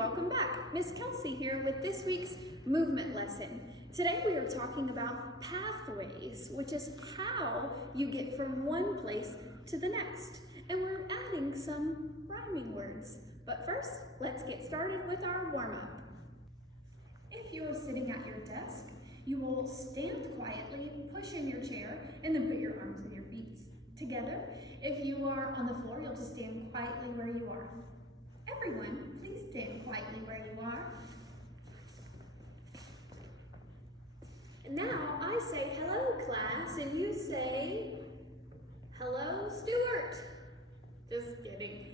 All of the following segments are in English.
welcome back. Miss Kelsey here with this week's movement lesson. Today we are talking about pathways, which is how you get from one place to the next. And we're adding some rhyming words. But first, let's get started with our warm-up. If you are sitting at your desk, you will stand quietly, push in your chair, and then put your arms and your feet together. If you are on the floor, you'll just stand quietly where you are. Everyone, please stand quietly where you are. And now I say, hello class, and you say, hello Stuart. Just kidding.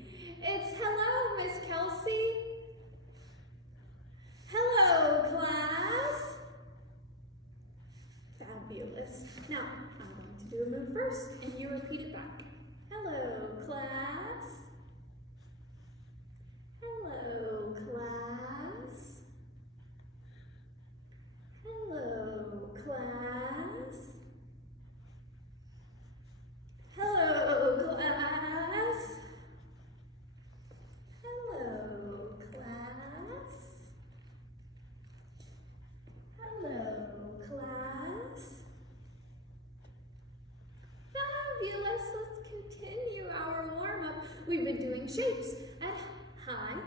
It's hello Miss Kelsey. Hello class. Fabulous. Now, I'm going to do a move first, and you repeat it back. Hello class. Hello class. Hello class. Hello class. Hello class. Hello class. Fabulous. Let's continue our warm-up. We've been doing shapes at high,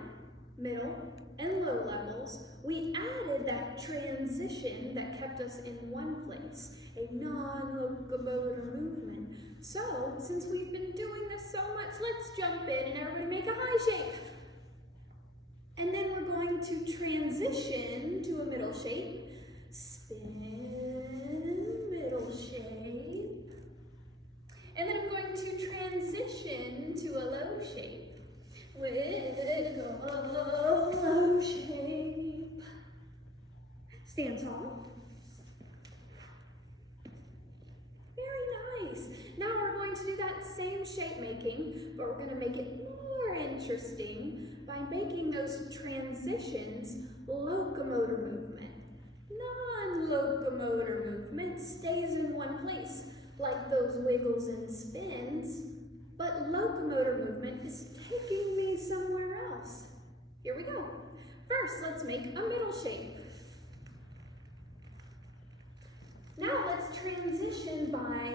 middle, and low levels. We added that transition that kept us in one place, a non-locomotor movement. So, since we've been doing this so much, let's jump in and everybody make a high shape. And then we're going to transition to a middle shape. Spin, middle shape. And then I'm going to transition to a low shape. Wiggle, low shape. Stand tall. Very nice. Now we're going to do that same shape making, but we're going to make it more interesting by making those transitions locomotor movement. Non-locomotor movement stays in one place, like those wiggles and spins, but locomotor movement is taking me somewhere else. Here we go. First, let's make a middle shape. Now let's transition by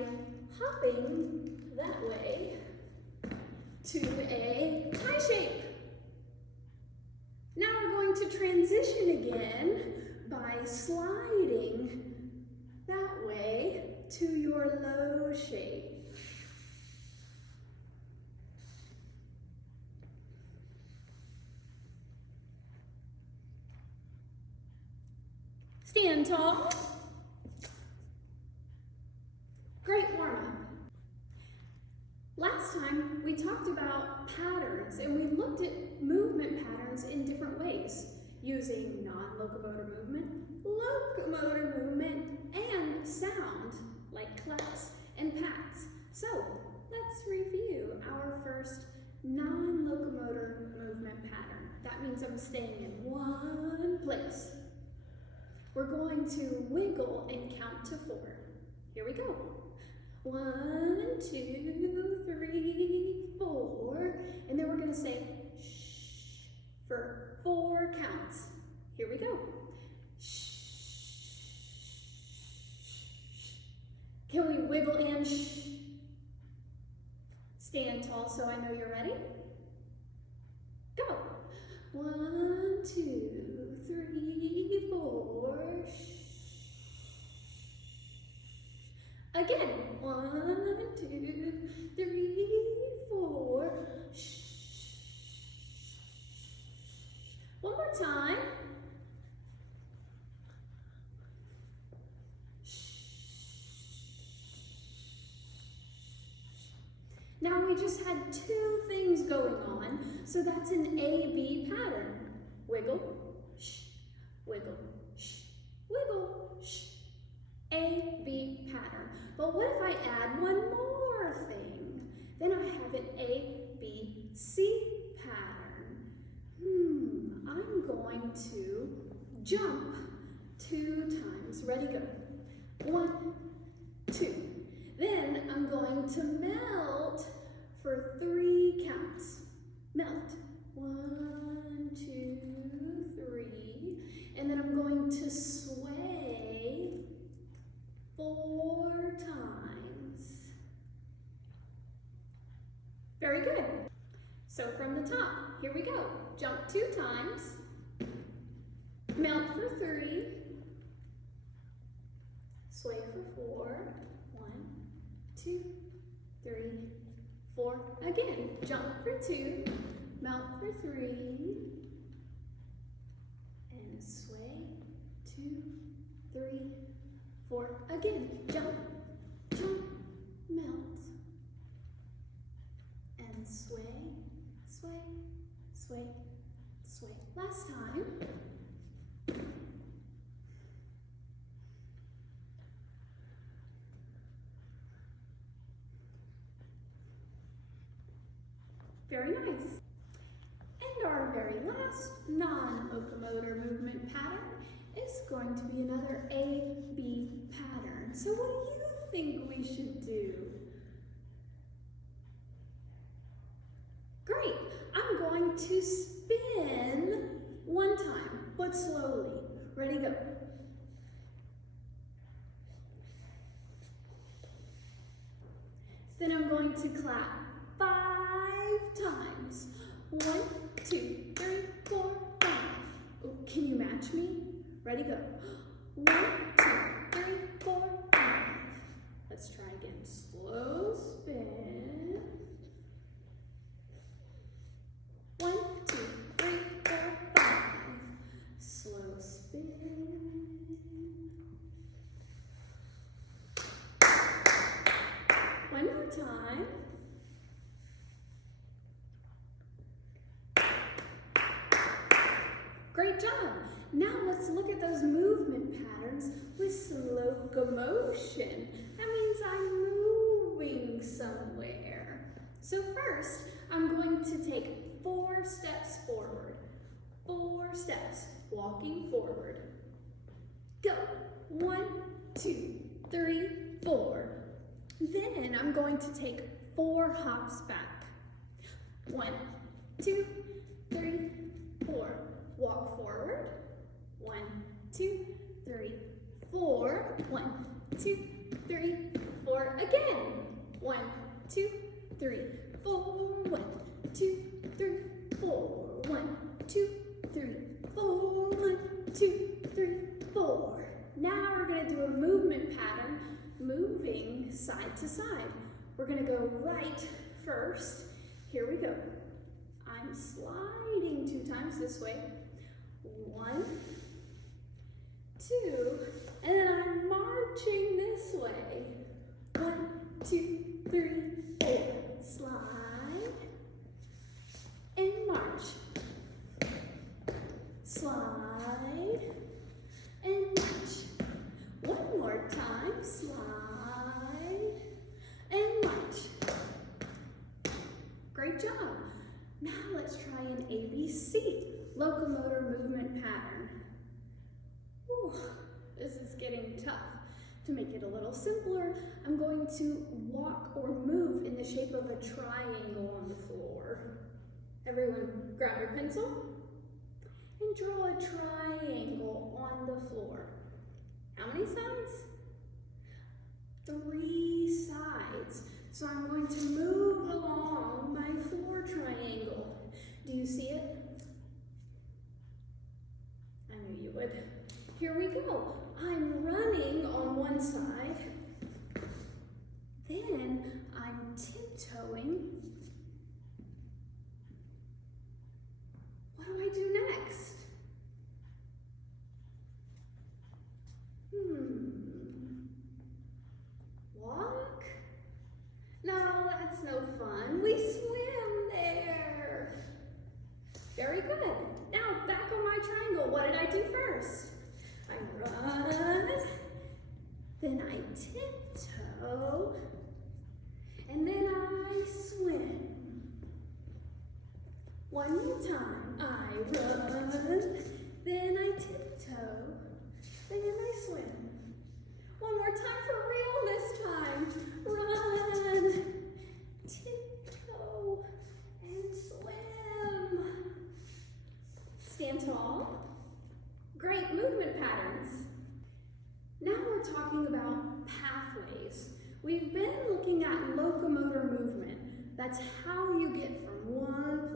hopping that way to a high shape. Now we're going to transition again by sliding that way to your low shape. Stand tall. Great warm-up. Last time we talked about patterns and we looked at movement patterns in different ways, using non-locomotor movement, locomotor movement, and sound like claps and pats. So let's review our first non-locomotor movement pattern. That means I'm staying in one place. We're going to wiggle and count to 4. Here we go. 1, 2, 3, 4. And then we're going to say shh for 4 counts. Here we go. Shh. Can we wiggle and shh? Stand tall so I know you're ready. Go. 1, 2, 3, 4. Shh. Again. 1, 2, 3, 4. Shh. One more time. Now we just had 2 things going on, so that's an A-B pattern. Wiggle, shh, wiggle, shh, wiggle, shh. A-B pattern. But what if I add one more thing? Then I have an A-B-C pattern. I'm going to jump 2 times. Ready, go. 1, 2. Then I'm going to melt for 3 counts. Melt. 1, 2, So from the top, here we go. Jump 2 times, melt for 3, sway for 4, 1, 2, 3, 4. Again, jump for 2, melt for 3, and sway, 2, 3, 4. Again, jump, jump, melt, and sway, sway, sway, sway. Last time. Very nice. And our very last non-locomotor movement pattern is going to be another A-B pattern. So what do you think we should do? Great. I'm going to spin 1 time, but slowly. Ready, go. Then I'm going to clap 5 times. 1, 2, 3, 4, 5. Oh, can you match me? Ready, go. 1, 2, 3, 4, 5. Let's try again. Slow spin. 1, 2, 3, 4, 5. Slow spin. One more time. Great job. Now let's look at those movement patterns with locomotion. That means I'm moving somewhere. So first, I'm going to take 4 steps forward. 4 steps, walking forward. Go. 1, 2, 3, 4. Then I'm going to take 4 hops back. 1, 2, 3, 4. Walk forward. 1, 2, 3, 4. 1, 2, 3, 4. Again. 1, 2, 3, 4. 1, 2, 3, 4. 1, 2, 3, 4. 1, 2, 3, 4. Now we're going to do a movement pattern, moving side to side. We're going to go right first. Here we go. I'm sliding 2 times this way. 1, 2, and then I'm marching this way. 1, 2, 3, 4. Slide and march. Slide and march. One more time. Slide and march. Great job. Now let's try an ABC, locomotor movement pattern. Whew, this is getting tough. To make it a little simpler, I'm going to walk or move in the shape of a triangle on the floor. Everyone grab your pencil and draw a triangle on the floor. How many sides? 3 sides. So I'm going to move along my floor triangle. Do you see it? I knew you would. Here we go. I'm running on one side. Then I'm tiptoeing. What do I do next? Walk? No, that's no fun. We swim there. Very good. Now back on my triangle. What did I do first? I run, then I tiptoe, and then I swim. One more time. I run, then I tiptoe, then I swim. One more time for real this time. Run, tiptoe, and swim. Stand tall. Great movement patterns. Now we're talking about pathways. We've been looking at locomotor movement. That's how you get from one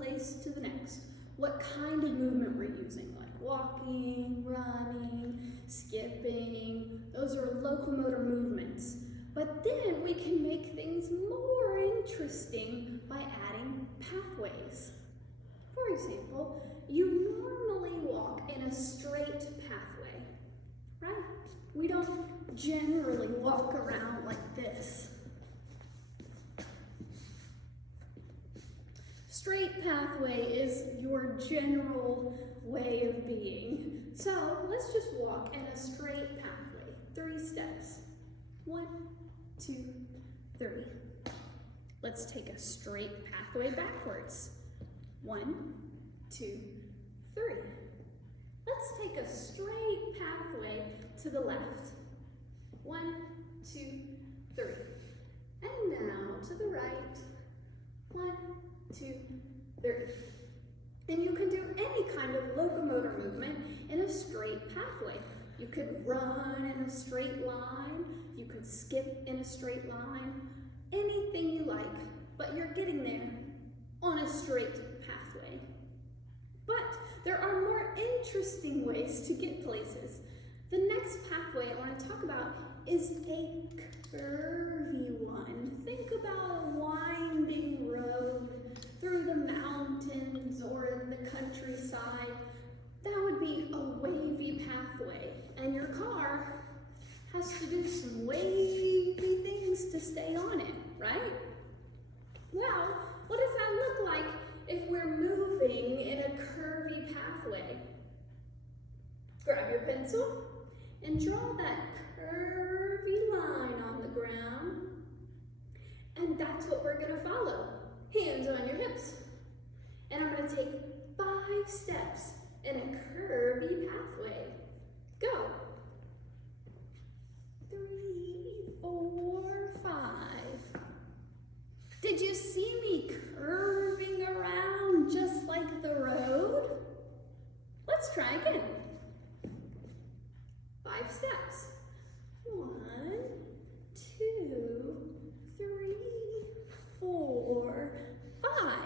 what kind of movement we're using, like walking, running, skipping. Those are locomotor movements. But then we can make things more interesting by adding pathways. For example, you normally walk in a straight pathway, right? We don't generally walk around like this. Straight pathway is your general way of being. So let's just walk in a straight pathway. 3 steps. 1, 2, 3. Let's take a straight pathway backwards. 1, 2, 3. Let's take a straight pathway to the left. 1, 2, 3. And now to the right. 1, 2, 3. And you can do any kind of locomotor movement in a straight pathway. You could run in a straight line. You could skip in a straight line. Anything you like, but you're getting there on a straight pathway. But there are more interesting ways to get places. The next pathway I want to talk about is a curvy one. Think about a winding road through the mountains or in the countryside. That would be a wavy pathway, and your car has to do some wavy things to stay on it, right? Well, what does that look like if we're moving in a curvy pathway? Grab your pencil and draw that curvy line on the ground. And that's what we're going to follow. Hands on your hips. And I'm going to take 5 steps in a curvy pathway. Go. 3, 4, 5. Did you see me curving around just like the road? Let's try again. 5 steps. 1, 2, 3, 4, 5.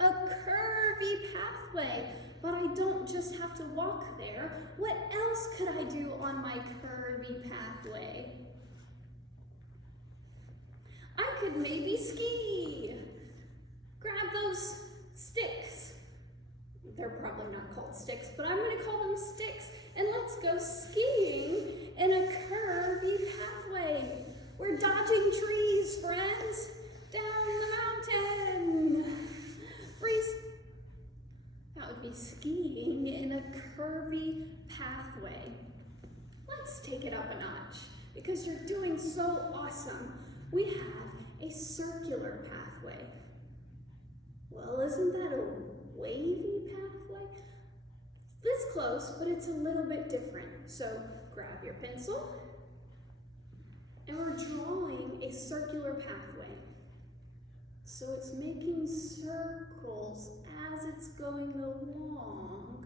A curvy pathway, but I don't just have to walk there. What else could I do on my curvy pathway? I could maybe ski. Grab those sticks. They're probably not called sticks, but I'm going to call them sticks. And let's go skiing in a curvy pathway. We're dodging trees, friends. Down the mountain. Freeze. That would be skiing in a curvy pathway. Let's take it up a notch because you're doing so awesome. We have a circular pathway. Well, isn't that a wavy pathway? This close, but it's a little bit different. So grab your pencil, and we're drawing a circular pathway. So it's making circles as it's going along,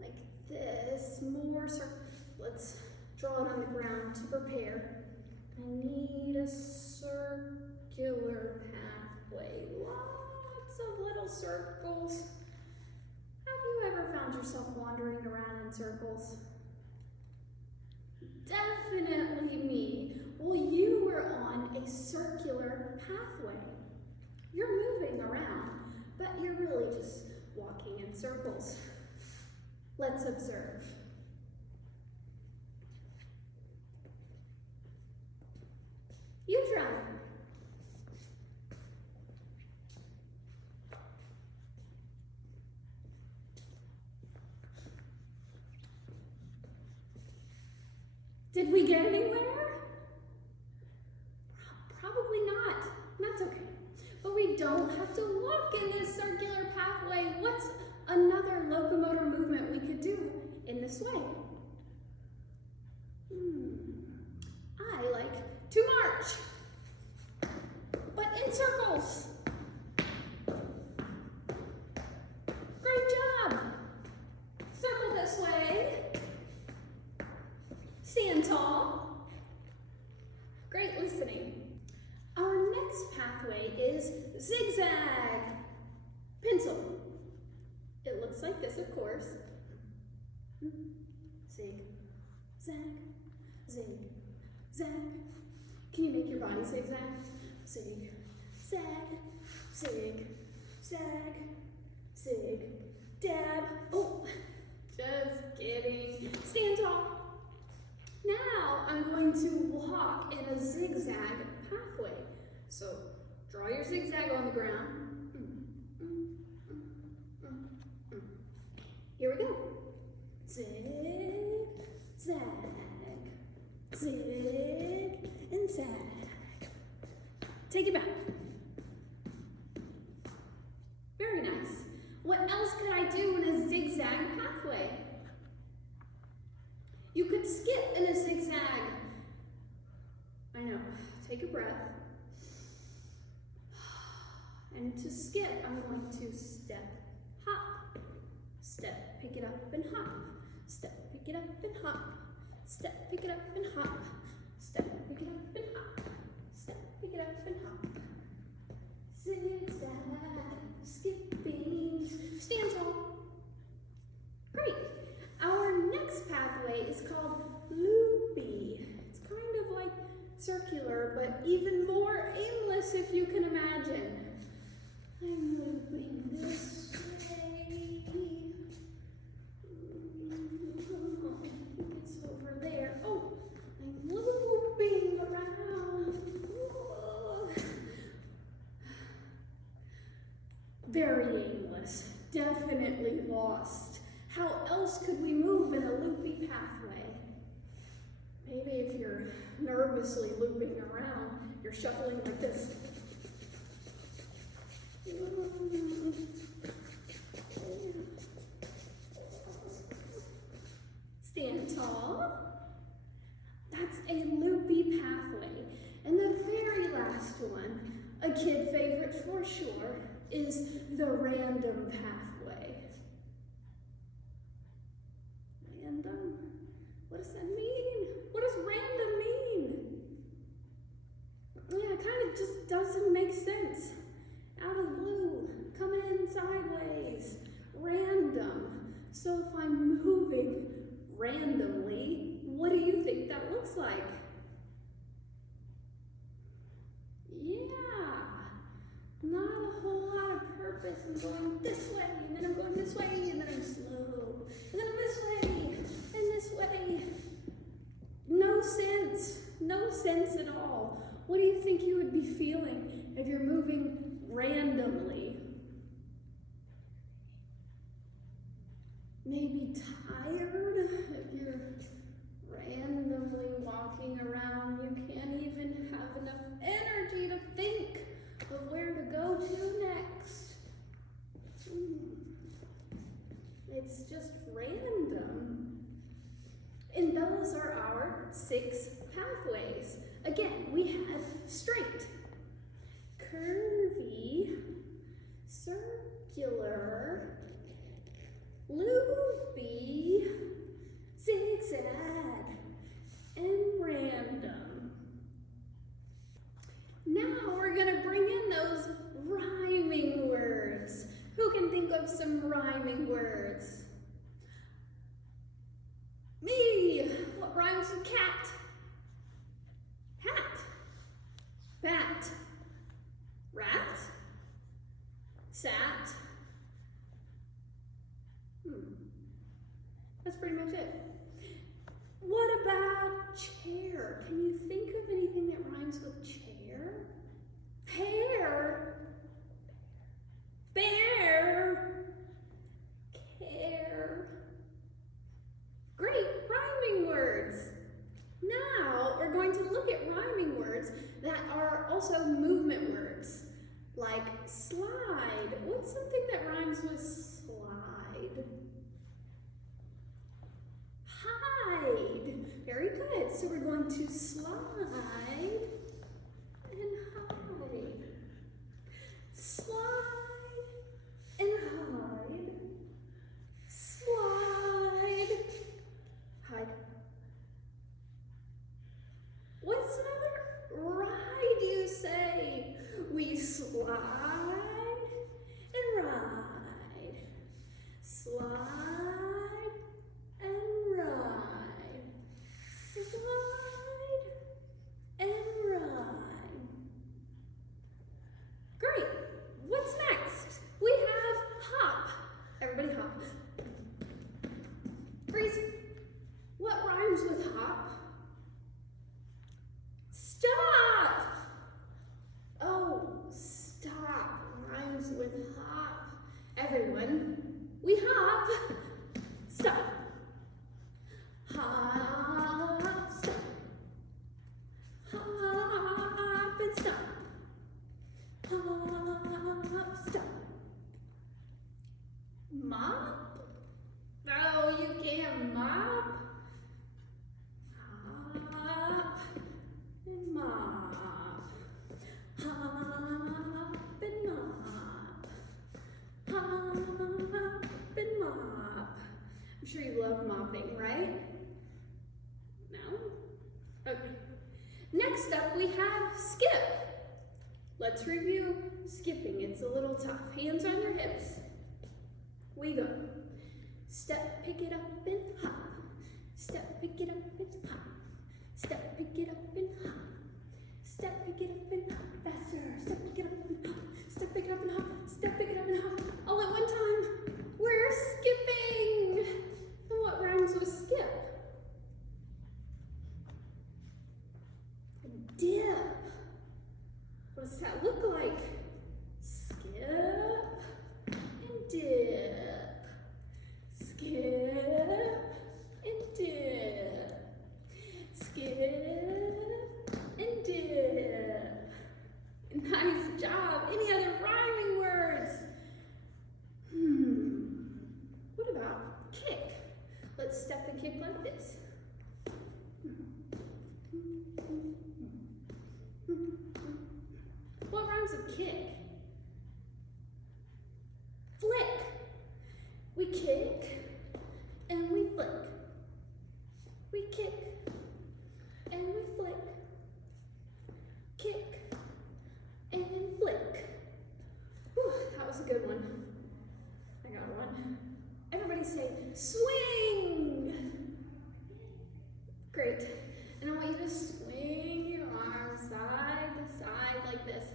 like this, more circles. Let's draw it on the ground to prepare. I need a circular pathway, lots of little circles. Have you ever found yourself wandering around in circles? Definitely me. Well, you were on a circular pathway. You're moving around, but you're really just walking in circles. Let's observe. You try. Did we get anywhere? Probably not. That's okay. But we don't have to walk in this circular pathway. What's another locomotor movement we could do in this way? I like to march, but in circles. Great job. Circle this way. Stand tall. practice, of course. Zig, zag, zig, zag. Can you make your body zigzag? Zig, zag, zig, zag, zig, dab. Oh, just kidding. Stand tall. Now I'm going to walk in a zigzag pathway. So draw your zigzag on the ground. Here we go. Zig, zag, zig, and zag. Take it back. Very nice. What else could I do in a zigzag pathway? You could skip in a zigzag. I know. Take a breath. And to skip, I'm going to step, hop. Step, pick it up and hop. Step, pick it up and hop. Step, pick it up and hop. Step, pick it up and hop. Step, pick it up and hop. Zigzag, skipping, stand tall. Great. Our next pathway is called Loopy. It's kind of like circular, but even more aimless if you can imagine. I'm looping this way. It's over there. Oh, I'm looping around. Very aimless. Definitely lost. How else could we move in a loopy pathway? Maybe if you're nervously looping around, you're shuffling like this. Stand tall. That's a loopy pathway. And the very last one, a kid favorite for sure, is the random pathway. Random? What does that mean? What does random mean? Yeah, it kind of just doesn't make sense. Out of the blue, coming in sideways, random. So if I'm moving randomly, what do you think that looks like? Yeah, not a whole lot of purpose. I'm going this way, and then I'm going this way, and then I'm slow, and then I'm this way, and this way. No sense, no sense at all. What do you think you would be feeling if you're moving randomly? Maybe tired if you're randomly walking around. You can't even have enough energy to think of where to go to next. It's just random. And those are our 6 pathways. Again, we had straight, curvy, circular, loopy, zigzag, and random. Now we're going to bring in those rhyming words. Who can think of some rhyming words? Me! What rhymes with cat? Hat. Bat. Rat. Sat. That's pretty much it. What about chair? Can you think of anything that rhymes with chair? Hair. Bear. Care. Great, rhyming words. Now we're going to look at rhyming words that are also movement words, like slide. What's something that rhymes with slide? Hide. Very good. So we're going to slide and hide. Slide and hide. Slide. Hide. What's another ride you say? We slide and ride. Slide Mop? No, you can't mop. Hop and mop. Hop and mop. Hop and mop. I'm sure you love mopping, right? No? Okay. Next up we have skip. Let's review skipping. It's a little tough. Hands on your hips. We go. Step, pick it up and hop. Step, pick it up and hop. Step, pick it up and hop. Step, pick it up and hop. Faster. Step, pick it up and hop. Step, pick it up and hop. Step, pick it up and hop. All at one time. We're skipping. And what rhymes with skip? Dip. What does that look like? Skip and dip. Skip and dip. Skip and dip. Nice job. Any other rhyming words? What about kick? Let's step and kick like this. What rhymes with kick? Flick. We kick and we flick. We kick and we flick. Kick and flick. Whew, that was a good one. I got one. Everybody say swing. Great. And I want you to swing your arms side to side like this.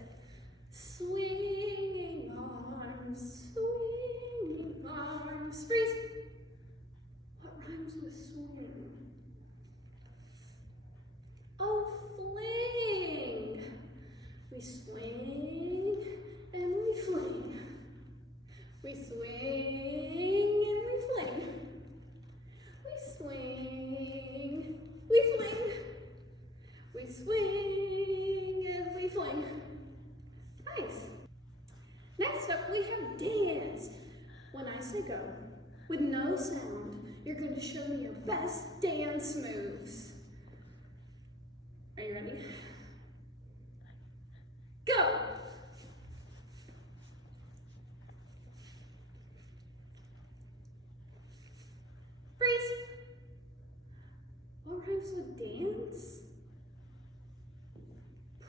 Swinging arms, swinging arms. Freeze. What rhymes with swing? Oh, fling. We swing and we fling. We swing and we fling. We swing, we fling. We swing and we fling. Nice. Next up we have dance. When I say go, with no sound, you're going to show me your best dance moves. Are you ready? Go! Freeze! What rhymes with dance?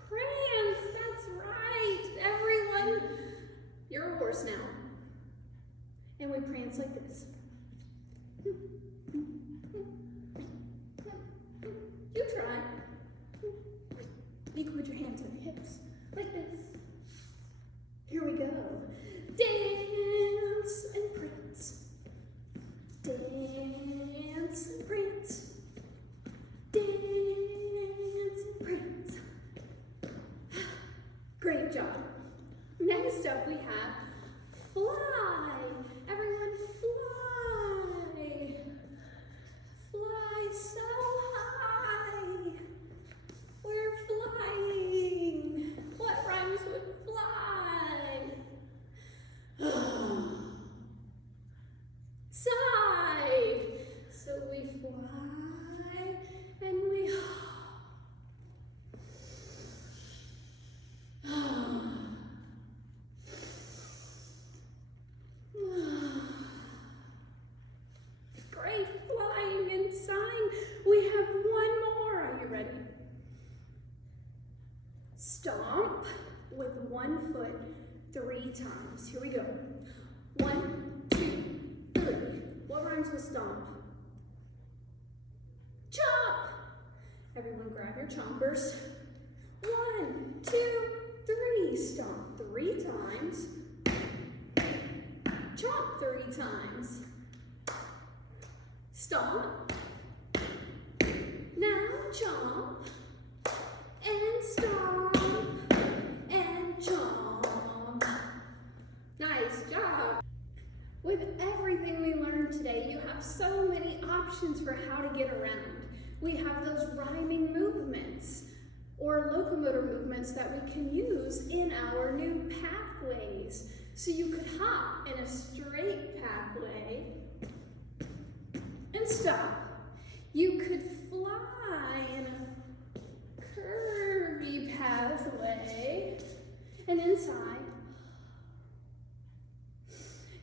Prance, that's right. Everyone, you're a horse now. And we prance like this. You try. You can put your hands on your hips, like this. Here we go. Dance and prance. Dance and prance. Dance and prance. Great job. Next up we have fly. Everyone fly. Fly so high. We're flying. What rhymes with fly? Sigh. So we fly and we great flying and sighing. We have one more. Are you ready? Stomp with one foot 3 times. Here we go. 1, 2, 3. What rhymes with stomp? Chomp. Everyone grab your chompers. 1, 2, 3. Stomp 3 times. Chomp 3 times. Stomp. Now chomp. And stomp. And chomp. Nice job. With everything we learned today, you have so many options for how to get around. We have those rhyming movements or locomotor movements that we can use in our new pathways. So you could hop in a straight path stop. You could fly in a curvy pathway. And inside,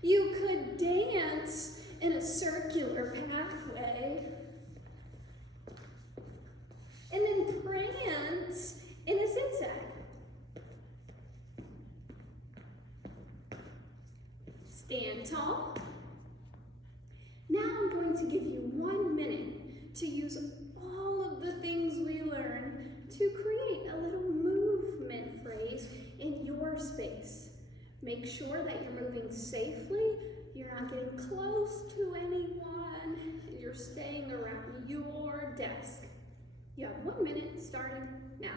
you could dance in a circular pathway. And then prance in a zigzag. Stand tall. Now I'm going to give you 1 minute to use all of the things we learned to create a little movement phrase in your space. Make sure that you're moving safely, you're not getting close to anyone, and you're staying around your desk. You have 1 minute starting now.